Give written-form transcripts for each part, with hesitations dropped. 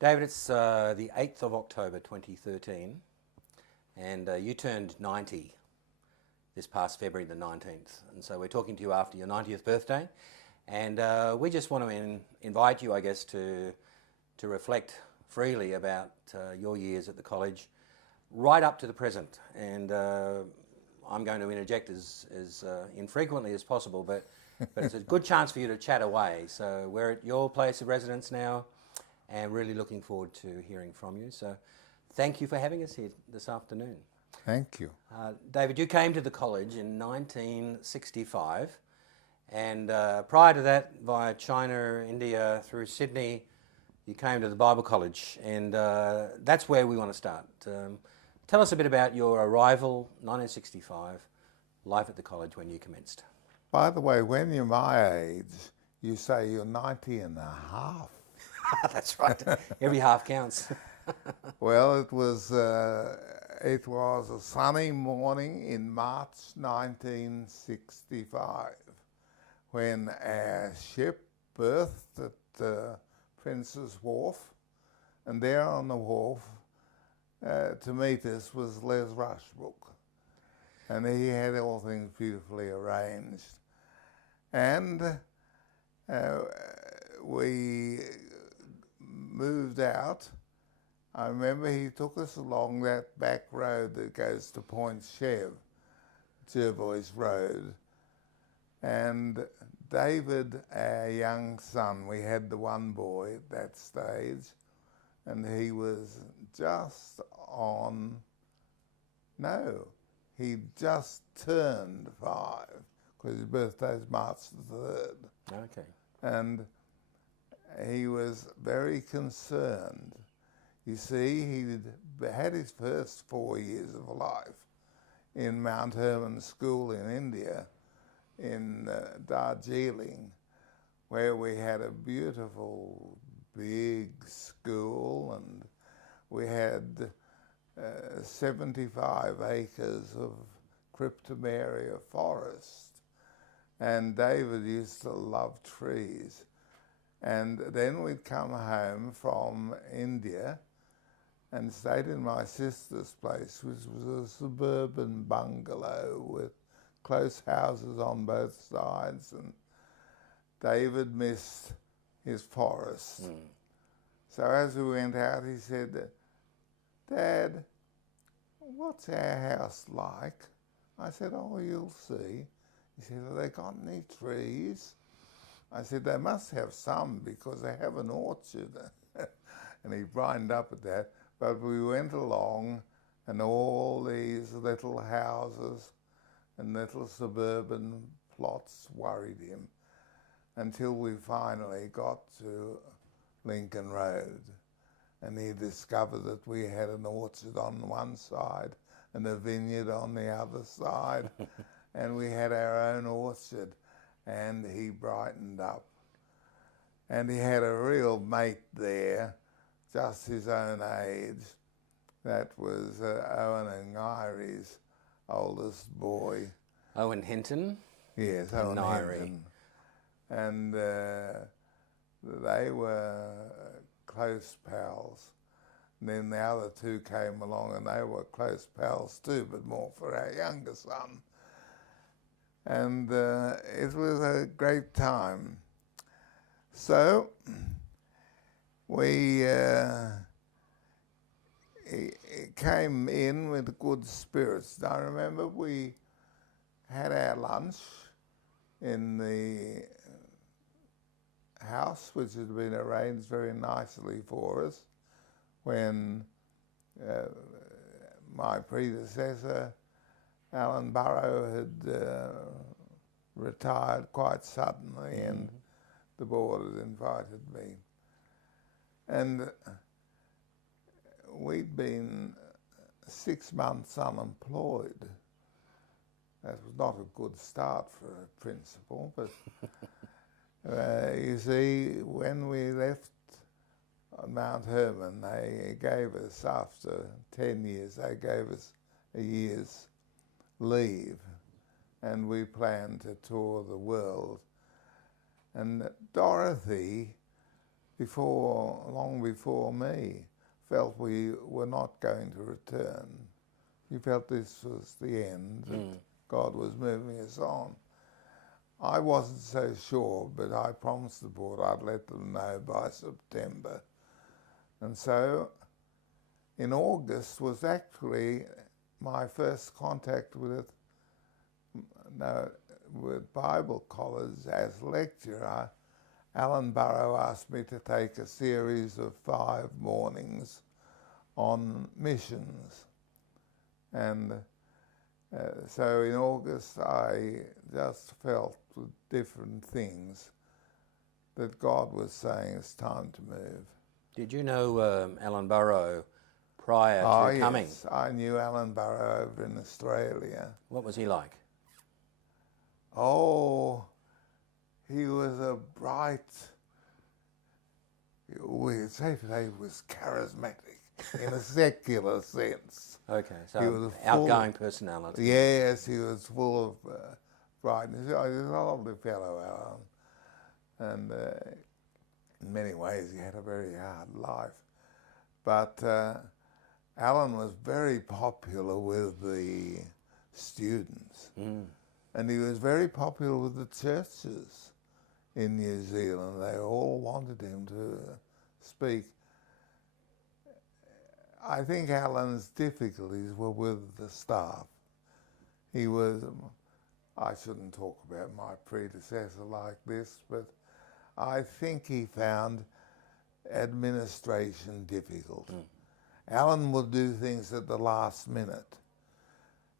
David, it's the 8th of October 2013, and you turned 90 this past February the 19th. And so we're talking to you after your 90th birthday, and we just want to invite you, I guess, to reflect freely about your years at the college, right up to the present. And I'm going to interject as infrequently as possible, but it's a good chance for you to chat away. So we're at your place of residence now, and really looking forward to hearing from you. So thank you for having us here this afternoon. Thank you. David, you came to the college in 1965, and prior to that, via China, India, through Sydney, you came to the Bible College, and that's where we want to start. Tell us a bit about your arrival, 1965, life at the college when you commenced. By the way, when you're my age, you say you're 90 and a half. That's right. Every half counts. Well, it was a sunny morning in March 1965 when our ship berthed at Prince's Wharf, and there on the wharf to meet us was Les Rushbrook, and he had all things beautifully arranged. And we moved out. I remember he took us along that back road that goes to Point Chev, Jervois Road. And David, our young son, we had the one boy at that stage, and he was just he just turned 5, because his birthday's March the 3rd. Okay. And he was very concerned. You see, he'd had his first 4 years of life in Mount Hermon School in India, in Darjeeling, where we had a beautiful big school, and we had 75 acres of cryptomeria forest. And David used to love trees. And then we'd come home from India and stayed in my sister's place, which was a suburban bungalow with close houses on both sides. And David missed his forest. So as we went out, he said, "Dad, what's our house like?" I said, "Oh, you'll see." He said, "Have they got any trees?" I said, "They must have some because they have an orchard." And he brightened up at that. But we went along, and all these little houses and little suburban plots worried him until we finally got to Lincoln Road. And he discovered that we had an orchard on one side and a vineyard on the other side. And we had our own orchard. And he brightened up. And he had a real mate there, just his own age. That was Owen and Ngaire's oldest boy. Owen Hinton? Yes, Owen Hinton. And they were close pals. And then the other two came along, and they were close pals too, but more for our younger son. And it was a great time. So we came in with good spirits. I remember we had our lunch in the house, which had been arranged very nicely for us, when my predecessor, Alan Burrow, had retired quite suddenly, and the board had invited me. And we'd been 6 months unemployed. That was not a good start for a principal, but you see, when we left Mount Hermon, they gave us, after 10 years, they gave us a year's leave, and we planned to tour the world. And Dorothy long before me, felt we were not going to return. He felt this was the end, that God was moving us on. I wasn't so sure, but I promised the board I'd let them know by September. And so in August was actually my first contact with Bible college as lecturer. Alan Burrow asked me to take a series of 5 mornings on missions. And so in August I just felt with different things that God was saying it's time to move. Did you know Alan Burrow prior to coming? Yes, I knew Alan Burrow over in Australia. What was he like? Oh, he was a bright, we'd say today he was charismatic in a secular sense. Okay, so he was outgoing personality. Yes, he was full of brightness. He was a lovely fellow, Alan. And in many ways he had a very hard life. But Alan was very popular with the students. And he was very popular with the churches in New Zealand. They all wanted him to speak. I think Alan's difficulties were with the staff. He was, I shouldn't talk about my predecessor like this, but I think he found administration difficult. Alan would do things at the last minute.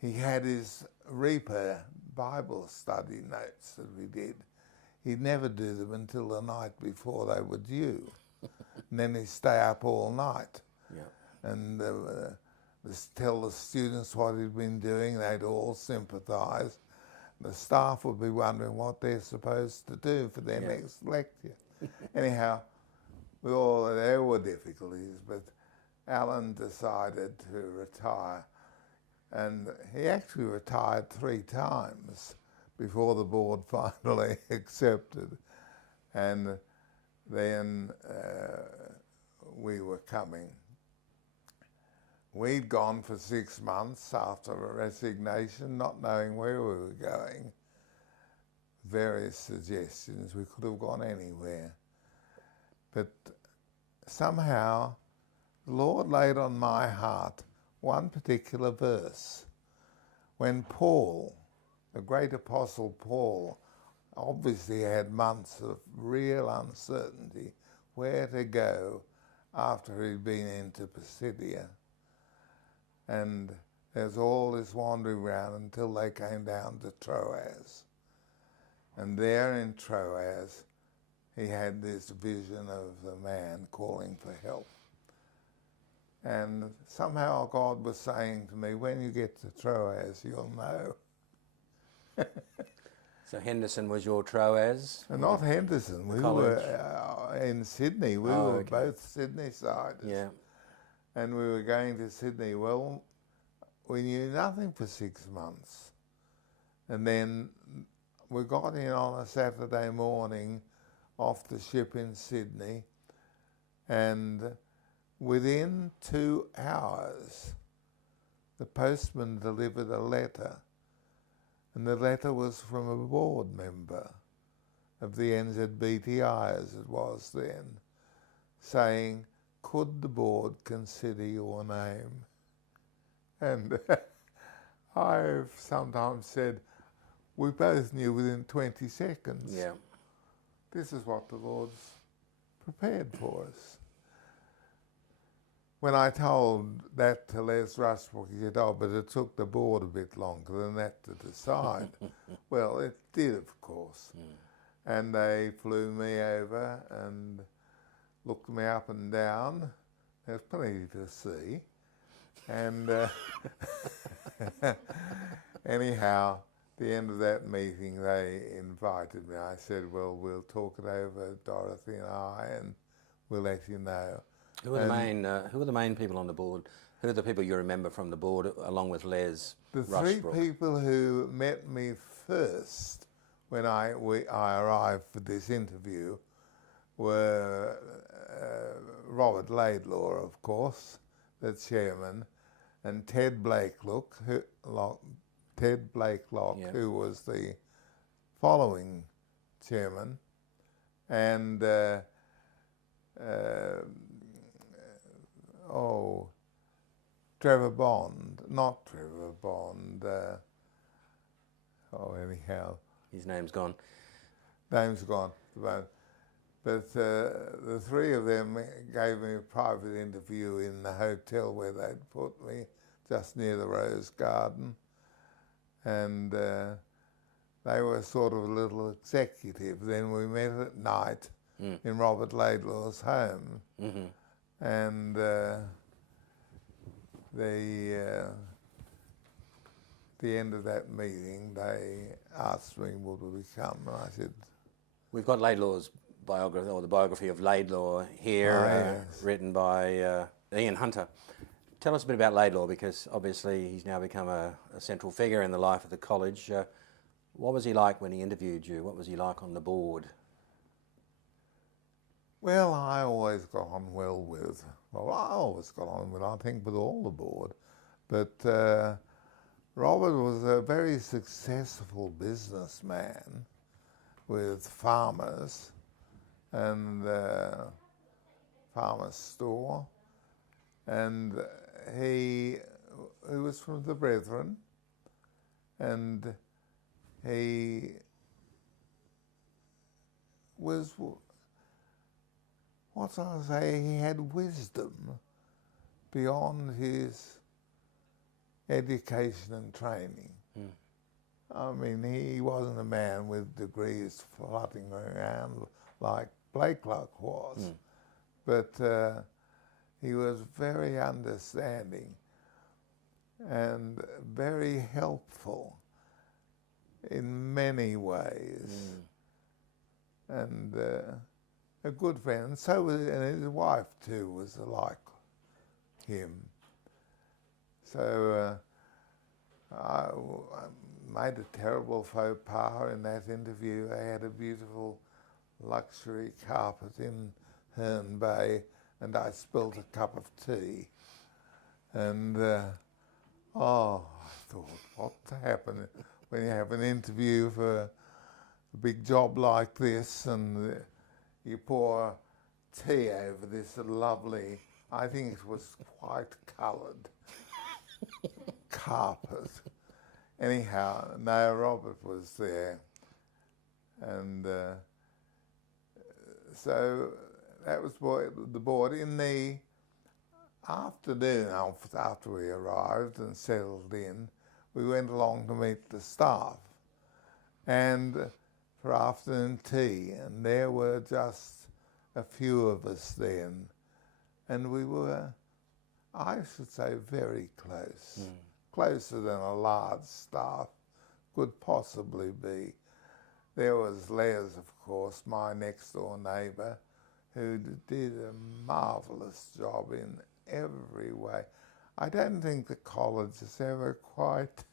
He had his Reaper Bible study notes that we did. He'd never do them until the night before they were due. And then he'd stay up all night. And tell the students what he'd been doing. They'd all sympathise. The staff would be wondering what they're supposed to do for their next lecture. Anyhow, there were difficulties, but Alan decided to retire. And he actually retired 3 times before the board finally accepted. And then we were coming. We'd gone for 6 months after a resignation, not knowing where we were going. Various suggestions, we could have gone anywhere. But somehow the Lord laid on my heart one particular verse. When Paul, the great apostle Paul, obviously had months of real uncertainty where to go after he'd been into Pisidia. And there's all this wandering around until they came down to Troas. And there in Troas, he had this vision of the man calling for help. And somehow God was saying to me, when you get to Troas, you'll know. So Henderson was your Troas? Not Henderson. We were in Sydney. We were both Sydney-siders. Yeah. And we were going to Sydney. Well, we knew nothing for 6 months. And then we got in on a Saturday morning off the ship in Sydney, and within 2 hours, the postman delivered a letter, and the letter was from a board member of the NZBTI, as it was then, saying, could the board consider your name? And I've sometimes said, we both knew within 20 seconds. Yeah. This is what the Lord's prepared for us. When I told that to Les Rushbrook, he said, oh, but it took the board a bit longer than that to decide. Well, it did, of course. And they flew me over and looked me up and down. There's plenty to see. And anyhow, at the end of that meeting, they invited me. I said, well, we'll talk it over, Dorothy and I, and we'll let you know. Who are the main people on the board? Who are the people you remember from the board, along with Les Rushbrook? 3 people who met me first when I arrived for this interview were Robert Laidlaw, of course, the chairman, and Ted Blakelock, Yeah. who was the following chairman, and Trevor Bond, not Trevor Bond. Anyhow, His name's gone. name's gone. But the three of them gave me a private interview in the hotel where they'd put me, just near the Rose Garden. And they were sort of a little executive. Then we met at night in Robert Laidlaw's home. Mm-hmm. And the end of that meeting, they asked me, would we come? And I said... We've got Laidlaw's biography, or the biography of Laidlaw here, Yes. written by Ian Hunter. Tell us a bit about Laidlaw, because obviously he's now become a central figure in the life of the college. What was he like when he interviewed you? What was he like on the board? Well, I always got on well with, I think, with all the board. But Robert was a very successful businessman with farmers and farmer's store. And he was from the Brethren, and he was... What shall I say? He had wisdom beyond his education and training. I mean, he wasn't a man with degrees floating around like Blakelock was, but he was very understanding and very helpful in many ways, and a good friend. So was, and his wife too was like him. So I made a terrible faux pas in that interview. I had a beautiful luxury carpet in Herne Bay, and I spilled a cup of tea. And I thought, what happened when you have an interview for a big job like this, and you pour tea over this lovely, I think it was white coloured carpet. Anyhow, no, Robert was there. And so that was the board. In the afternoon, after we arrived and settled in, we went along to meet the staff and for afternoon tea, and there were just a few of us then, and we were, I should say, very close, closer than a large staff could possibly be. There was Les, of course, my next door neighbour, who did a marvellous job in every way. I don't think the college has ever quite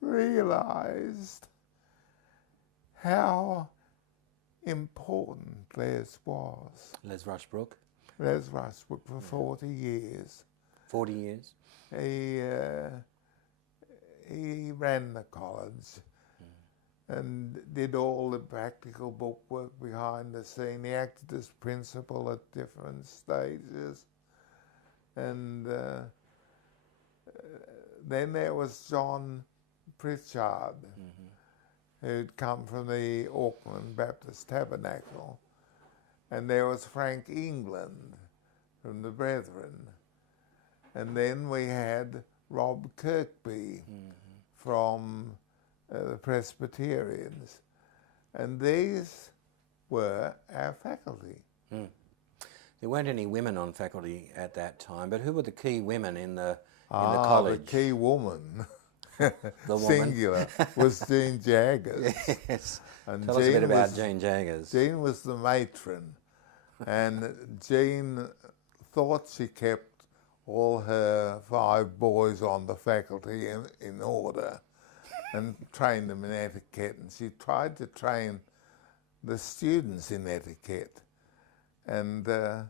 realised how important Les was. Les Rushbrook? Les Rushbrook for 40 years. 40 years? He ran the college and did all the practical book work behind the scene. He acted as principal at different stages. And then there was John Pritchard, who'd come from the Auckland Baptist Tabernacle. And there was Frank England from the Brethren. And then we had Rob Kirkby from the Presbyterians. And these were our faculty. There weren't any women on faculty at that time, but who were the key women in the college? The key woman, The woman. singular, was Jean Jaggers. Yes. And Tell us a bit about Jean Jaggers. Jean was the matron, and Jean thought she kept all her 5 boys on the faculty in order and trained them in etiquette, and she tried to train the students in etiquette. And to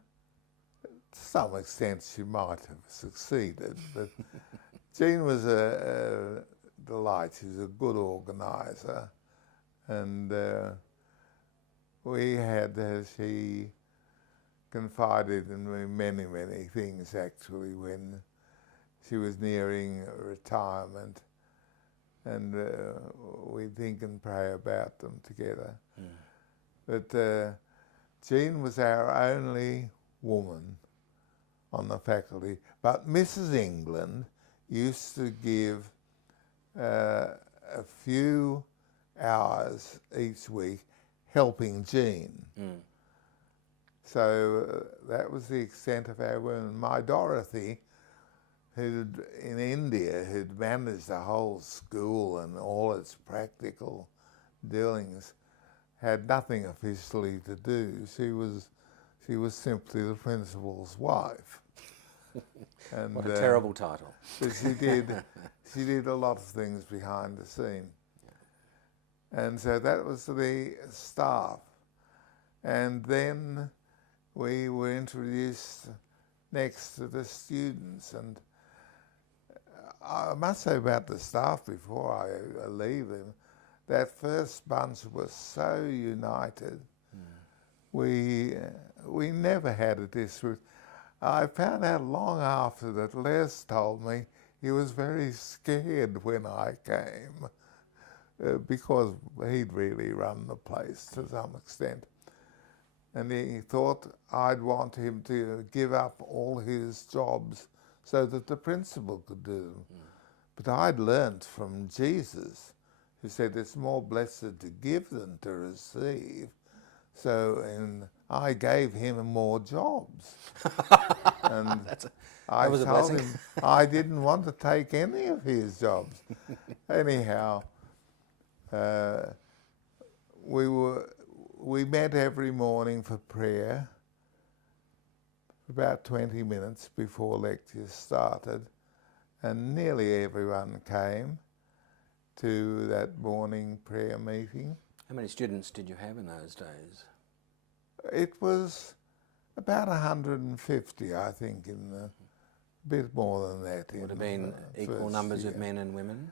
some extent she might have succeeded, but Jean was a delight. She was a good organiser, and we had, she confided in me many, many things actually when she was nearing retirement, and we'd think and pray about them together. But Jean was our only woman on the faculty, but Mrs. England used to give a few hours each week helping Jean. So that was the extent of our women. My Dorothy, in India, who'd managed the whole school and all its practical dealings, had nothing officially to do. She was simply the principal's wife. And, what a terrible title. But she did a lot of things behind the scene. And so that was the staff. And then we were introduced next to the students. And I must say about the staff before I leave them, that first bunch was so united. We never had a dispute. I found out long after that Les told me he was very scared when I came because he'd really run the place to some extent. And he thought I'd want him to give up all his jobs so that the principal could do them. But I'd learnt from Jesus, who said it's more blessed to give than to receive. So I gave him more jobs. And I told him I didn't want to take any of his jobs. Anyhow, we met every morning for prayer, about 20 minutes before lectures started, and nearly everyone came to that morning prayer meeting. How many students did you have in those days? It was about 150, I think, a bit more than that. Would have been equal numbers of men and women?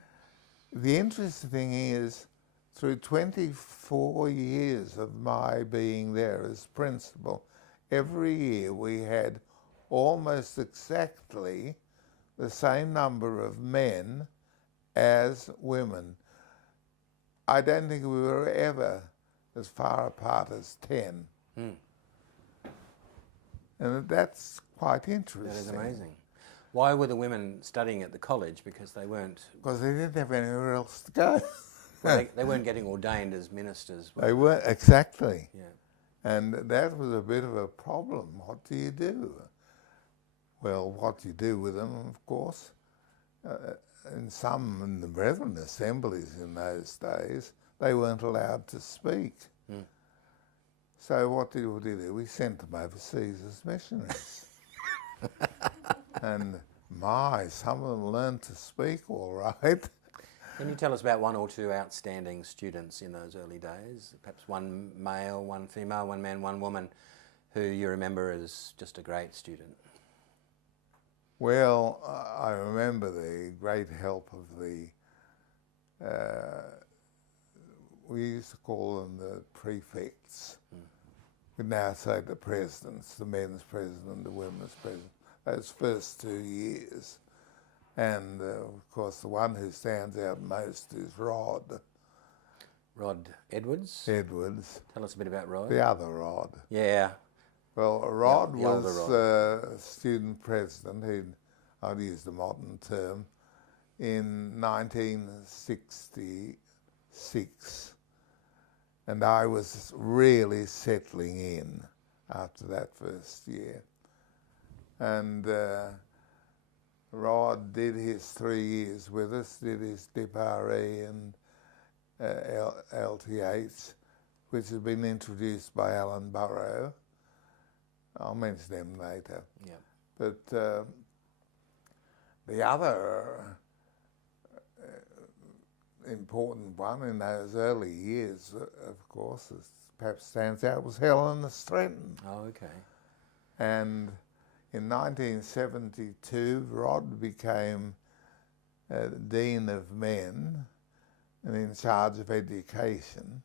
The interesting thing is, through 24 years of my being there as principal, every year we had almost exactly the same number of men as women. I don't think we were ever as far apart as 10. And that's quite interesting. That is amazing. Why were the women studying at the college? Because they weren't... Because they didn't have anywhere else to go. Well, they weren't getting ordained as ministers. They weren't, exactly. Yeah. And that was a bit of a problem. What do you do? Well, what you do with them, of course, in the Brethren assemblies in those days, they weren't allowed to speak. So what did we do? We sent them overseas as missionaries. And some of them learned to speak all right. Can you tell us about one or two outstanding students in those early days? Perhaps one male, one female, one man, one woman, who you remember as just a great student? Well, I remember the great help of we used to call them the prefects. We now say the presidents, the men's president, the women's president, those first 2 years. And of course the one who stands out most is Rod. Rod Edwards? Edwards. Tell us a bit about Rod. The other Rod. Yeah. Well, Rod the was student president, I'd use the modern term, in 1966. And I was really settling in after that first year. And Rod did his 3 years with us, did his DIP-RE and LTH, which had been introduced by Alan Burrow. I'll mention them later. Yeah. But the other important one in those early years, of course, that perhaps stands out, was Helena Stretton. Oh, okay. And in 1972, Rod became Dean of Men and in charge of education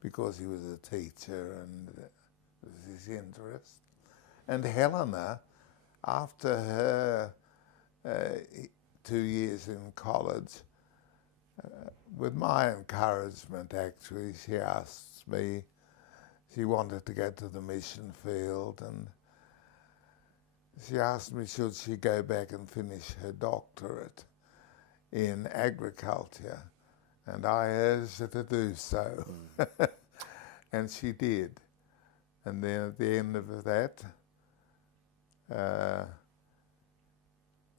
because he was a teacher and it was his interest. And Helena, after her 2 years in college, with my encouragement actually, she asked me, she wanted to go to the mission field, and she asked me should she go back and finish her doctorate in agriculture, and I urged her to do so. And she did. And then at the end of that,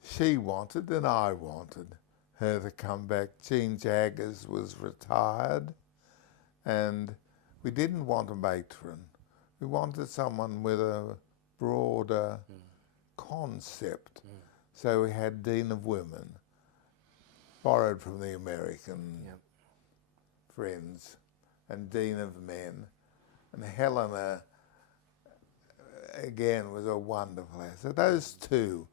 she wanted and I wanted her to come back. Jean Jaggers was retired, and we didn't want a matron. We wanted someone with a broader concept. So we had Dean of Women, borrowed from the American friends, and Dean of Men. And Helena, again, was a wonderful asset. Those two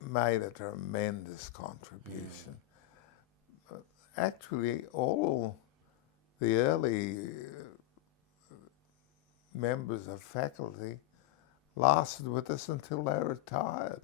made a tremendous contribution. Actually, all the early members of faculty lasted with us until they retired.